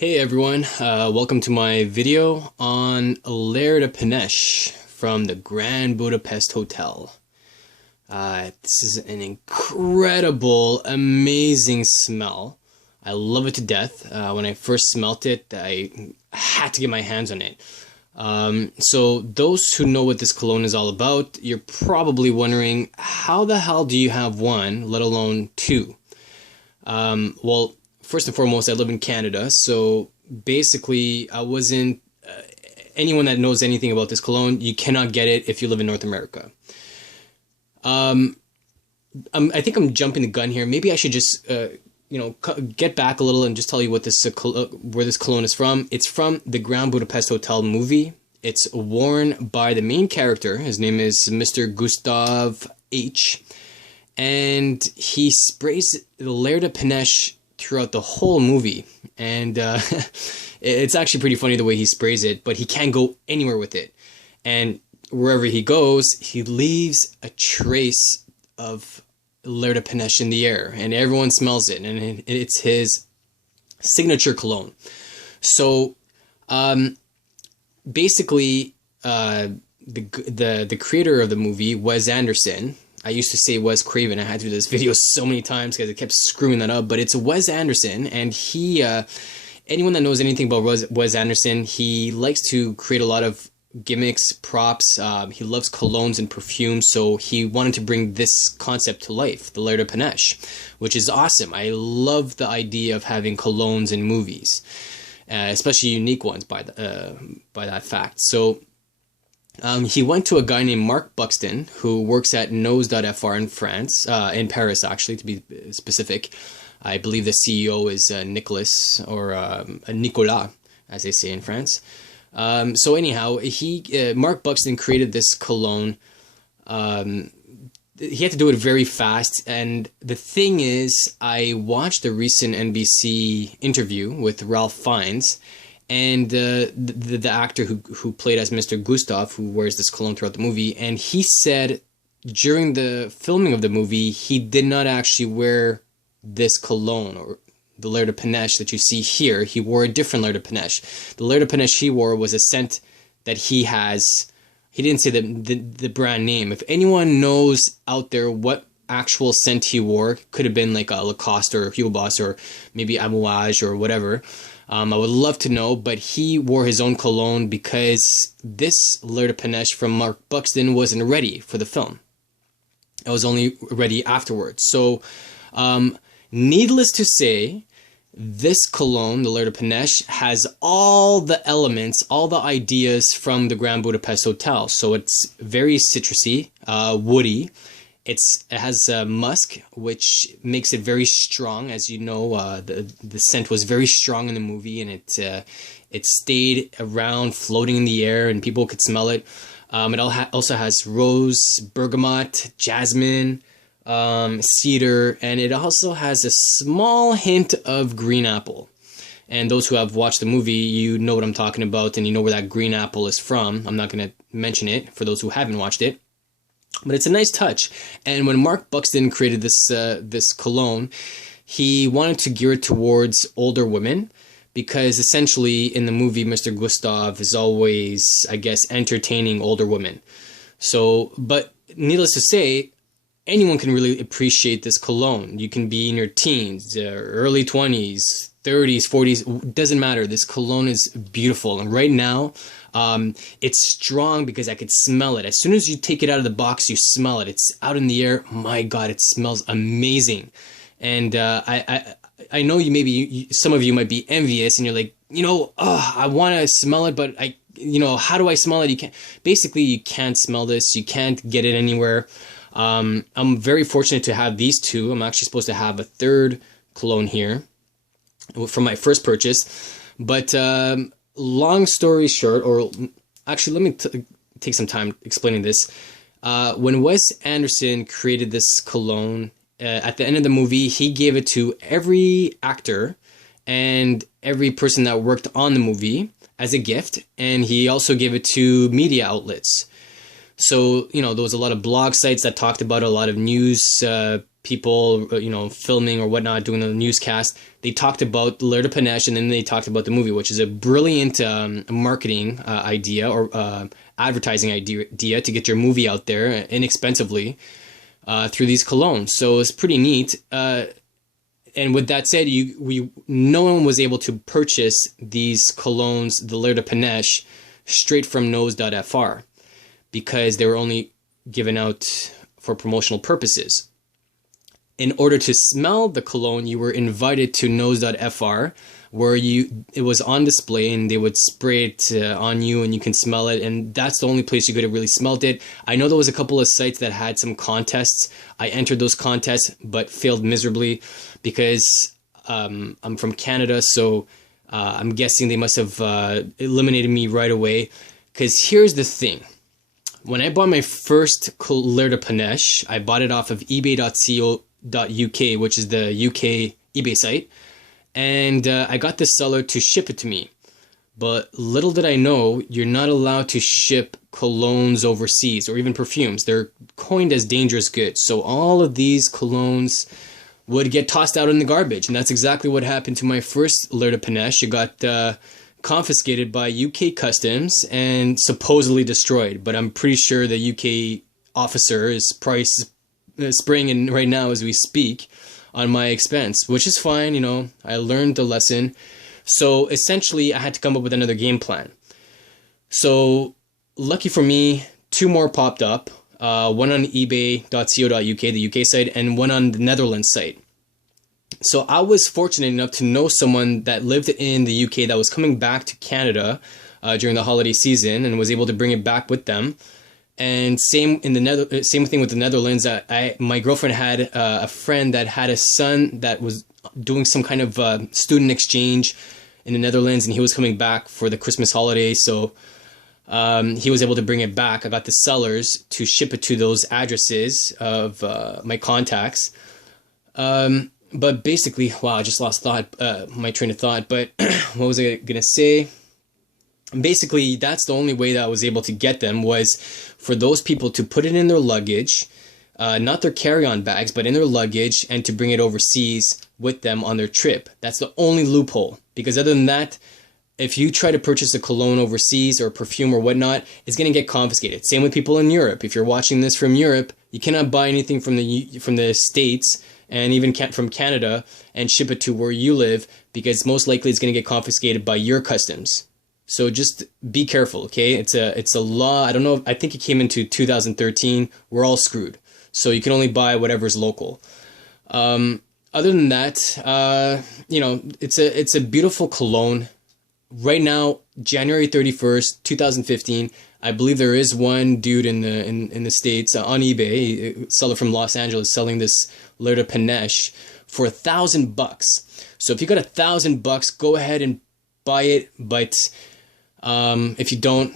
Hey everyone, welcome to my video on L'Air de Panache from the Grand Budapest Hotel. This is an incredible, amazing smell. I love it to death. When I first smelt it, I had to get my hands on it. So those who know what this cologne is all about, you're probably wondering, how the hell do you have one, let alone two? Well, first and foremost, I live in Canada, so basically I wasn't, anyone that knows anything about this cologne, you cannot get it if you live in North America. I think I'm jumping the gun here. Maybe I should just, get back a little and just tell you what this, where this cologne is from. It's from the Grand Budapest Hotel movie. It's worn by the main character. His name is Mr. Gustave H. And he sprays the L'Air de Panache throughout the whole movie, and it's actually pretty funny the way he sprays it, but he can't go anywhere with it, and wherever he goes he leaves a trace of L'Air de Panache in the air, and everyone smells it, and it's his signature cologne. So basically the creator of the movie, Wes Anderson, I used to say Wes Craven. I had to do this video so many times because I kept screwing that up. But it's Wes Anderson, and he, anyone that knows anything about Wes Anderson, he likes to create a lot of gimmicks, props. He loves colognes and perfumes, so he wanted to bring this concept to life, the L'Air de Panache, which is awesome. I love the idea of having colognes in movies, especially unique ones by that fact. So he went to a guy named Mark Buxton, who works at Nose.fr in France, in Paris actually, to be specific. I believe the CEO is Nicolas, or Nicolas, as they say in France. So anyhow, Mark Buxton created this cologne. He had to do it very fast, and the thing is, I watched a recent NBC interview with Ralph Fiennes, and the actor who played as Mr. Gustave, who wears this cologne throughout the movie, and he said during the filming of the movie, he did not actually wear this cologne, or the L'Air de Panache that you see here. He wore a different L'Air de Panache. The L'Air de Panache he wore was a scent that he has. He didn't say the brand name. If anyone knows out there what actual scent he wore, could have been like a Lacoste or Hugo Boss or maybe Amouage or whatever. I would love to know, but he wore his own cologne because this L'Air de Panache from Mark Buxton wasn't ready for the film. It was only ready afterwards. So, needless to say, this cologne, the L'Air de Panache, has all the elements, all the ideas from the Grand Budapest Hotel. So it's very citrusy, woody. It has musk, which makes it very strong. As you know, the scent was very strong in the movie, and it stayed around, floating in the air, and people could smell it. It also has rose, bergamot, jasmine, cedar, and it also has a small hint of green apple. And those who have watched the movie, you know what I'm talking about, and you know where that green apple is from. I'm not going to mention it for those who haven't watched it. But it's a nice touch. And when Mark Buxton created this cologne, he wanted to gear it towards older women, because essentially in the movie, Mr. Gustave is always, I guess, entertaining older women. So, but needless to say, anyone can really appreciate this cologne. You can be in your teens, early 20s, 30s, 40s, doesn't matter. This cologne is beautiful. And right now, it's strong because I could smell it. As soon as you take it out of the box, you smell it. It's out in the air. My God, it smells amazing. And I know some of you might be envious, and you're like, I want to smell it, but how do I smell it? Basically, you can't smell this. You can't get it anywhere. I'm very fortunate to have these two. I'm actually supposed to have a third cologne here from my first purchase, but long story short, or actually let me take some time explaining this. When Wes Anderson created this cologne, at the end of the movie, he gave it to every actor and every person that worked on the movie as a gift, and he also gave it to media outlets. So, there was a lot of blog sites that talked about it, a lot of news people, filming or whatnot, doing the newscast, they talked about L'Air de Panache, and then they talked about the movie, which is a brilliant marketing idea or advertising idea to get your movie out there inexpensively through these colognes. So it's pretty neat. And with that said, no one was able to purchase these colognes, the L'Air de Panache, straight from Nose.fr because they were only given out for promotional purposes. In order to smell the cologne, you were invited to Nose.fr, where it was on display and they would spray it on you and you can smell it, and that's the only place you could have really smelled it. I know there was a couple of sites that had some contests. I entered those contests but failed miserably because I'm from Canada, so I'm guessing they must have eliminated me right away. Because here's the thing. When I bought my first L'Air de Panache, I bought it off of ebay.co.uk, which is the UK eBay site, and I got the seller to ship it to me. But little did I know, you're not allowed to ship colognes overseas or even perfumes. They're coined as dangerous goods. So all of these colognes would get tossed out in the garbage, and that's exactly what happened to my first L'Air de Panache. It got confiscated by UK customs and supposedly destroyed, but I'm pretty sure the UK officer is probably spraying it right now as we speak on my expense, which is fine. I learned the lesson. So essentially I had to come up with another game plan. So lucky for me, 2 more popped up, one on ebay.co.uk, the UK site, and one on the Netherlands site. So I was fortunate enough to know someone that lived in the UK that was coming back to Canada during the holiday season and was able to bring it back with them. And same thing with the Netherlands. My girlfriend had a friend that had a son that was doing some kind of student exchange in the Netherlands, and he was coming back for the Christmas holiday. So he was able to bring it back. I got the sellers to ship it to those addresses of my contacts. But basically, wow, I just lost my train of thought. But what was I going to say? Basically, that's the only way that I was able to get them, was for those people to put it in their luggage, not their carry-on bags, but in their luggage, and to bring it overseas with them on their trip. That's the only loophole. Because other than that, if you try to purchase a cologne overseas or a perfume or whatnot, it's going to get confiscated. Same with people in Europe. If you're watching this from Europe, you cannot buy anything from the States and even from Canada and ship it to where you live, because most likely it's going to get confiscated by your customs. So just be careful, okay? It's a law. I don't know. I think it came into 2013. We're all screwed. So you can only buy whatever's local. Other than that, it's a beautiful cologne. Right now, January 31st, 2015, I believe there is one dude in the States on eBay, a seller from Los Angeles, selling this L'Air de Panache for $1,000. So if you got $1,000, go ahead and buy it. But if you don't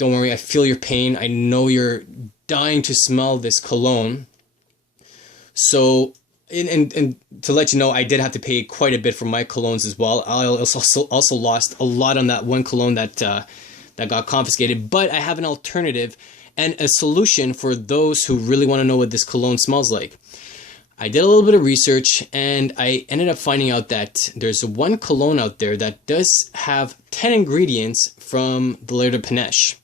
worry. I feel your pain. I know you're dying to smell this cologne. So. And to let you know, I did have to pay quite a bit for my colognes as well. I also lost a lot on that one cologne that got confiscated. But I have an alternative and a solution for those who really want to know what this cologne smells like. I did a little bit of research, and I ended up finding out that there's one cologne out there that does have 10 ingredients from the L'Air de Panache.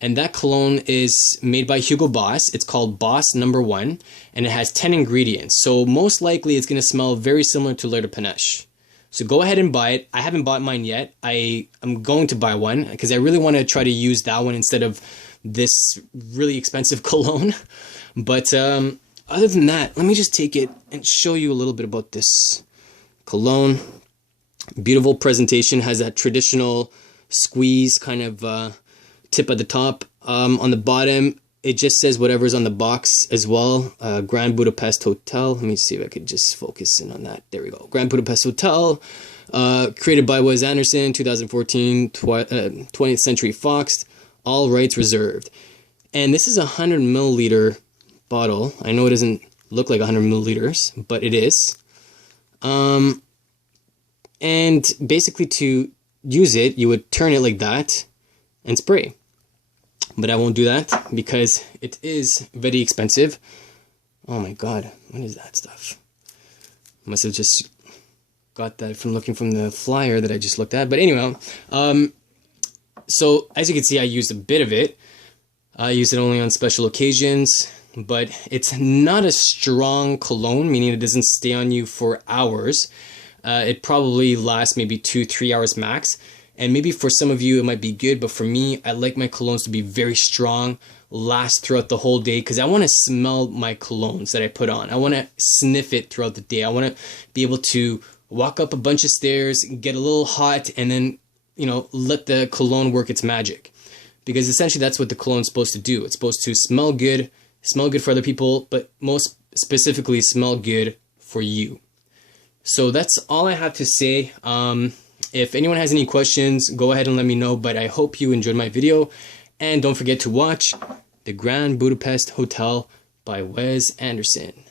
And that cologne is made by Hugo Boss. It's called Boss Number One, and it has 10 ingredients. So most likely it's going to smell very similar to L'Air de Panache. So go ahead and buy it. I haven't bought mine yet. I am going to buy one because I really want to try to use that one instead of this really expensive cologne. But other than that, let me just take it and show you a little bit about this cologne. Beautiful presentation. Has that traditional squeeze kind of tip at the top. On the bottom, it just says whatever's on the box as well. Grand Budapest Hotel. Let me see if I could just focus in on that. There we go. Grand Budapest Hotel. Created by Wes Anderson, 2014, 20th Century Fox. All rights reserved. And this is a 100 milliliter bottle. I know it doesn't look like 100 milliliters, but it is. And basically to use it, you would turn it like that and spray. But I won't do that because it is very expensive. Oh my god, what is that stuff? Must have just got that from looking from the flyer that I just looked at. But anyway, so as you can see, I used a bit of it. I use it only on special occasions, but it's not a strong cologne, meaning it doesn't stay on you for hours. It probably lasts maybe 2-3 hours max. And maybe for some of you it might be good, but for me, I like my colognes to be very strong, last throughout the whole day, because I want to smell my colognes that I put on. I want to sniff it throughout the day. I want to be able to walk up a bunch of stairs, get a little hot, and then, you know, let the cologne work its magic. Because essentially that's what the cologne is supposed to do. It's supposed to smell good for other people, but most specifically smell good for you. So that's all I have to say. If anyone has any questions, go ahead and let me know, but I hope you enjoyed my video. And don't forget to watch The Grand Budapest Hotel by Wes Anderson.